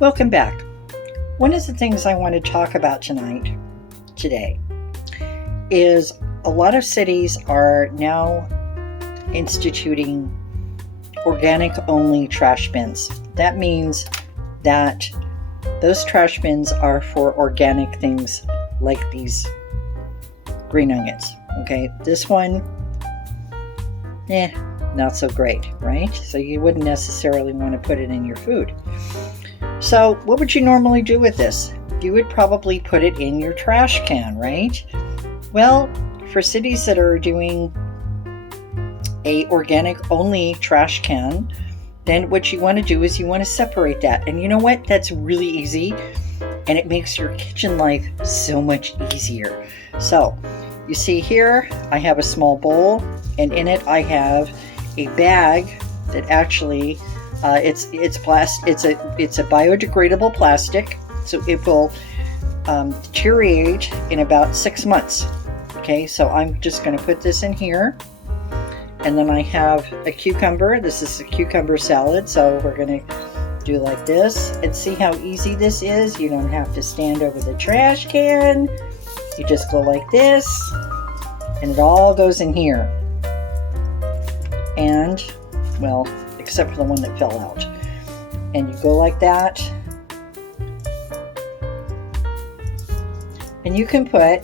Welcome back. One of the things I want to talk about today, is a lot of cities are now instituting organic only trash bins. That means that those trash bins are for organic things like these green onions. Okay, this one, not so great, right? So you wouldn't necessarily want to put it in your food. So what would you normally do with this? You would probably put it in your trash can, right? Well, for cities that are doing a organic only trash can, then what you want to do is you want to separate that. And you know what? That's really easy, and it makes your kitchen life so much easier. So you see here, I have a small bowl, and in it I have a bag that actually it's a biodegradable plastic, so it will deteriorate in about 6 months. Okay, so I'm just going to put this in here, and then I have a cucumber. This is a cucumber salad, so we're going to do like this, and see how easy this is. You don't have to stand over the trash can. You just go like this, and it all goes in here. And, well, except for the one that fell out. And you go like that. And you can put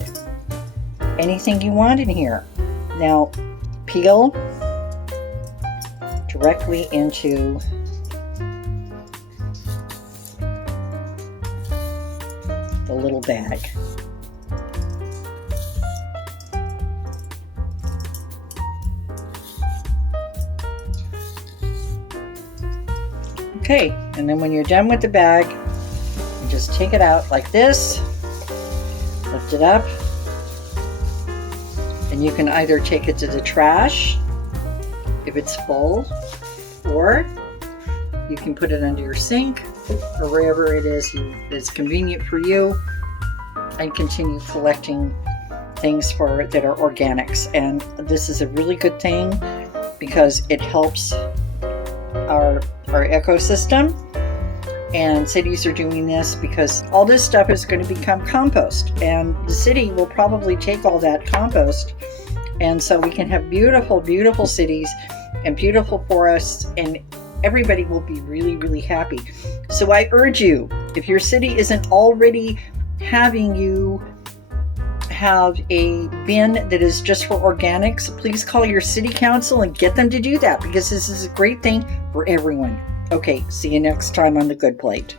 anything you want in here. Now, peel directly into the little bag. Okay, and then when you're done with the bag, you just take it out like this, lift it up, and you can either take it to the trash if it's full, or you can put it under your sink or wherever it is that's convenient for you, and continue collecting things that are organics. And this is a really good thing because it helps our ecosystem, and cities are doing this because all this stuff is going to become compost, and the city will probably take all that compost, and so we can have beautiful cities and beautiful forests, and everybody will be really happy. So I urge you, if your city isn't already having you have a bin that is just for organics, please call your city council and get them to do that, because this is a great thing for everyone. Okay, see you next time on The Good Plate.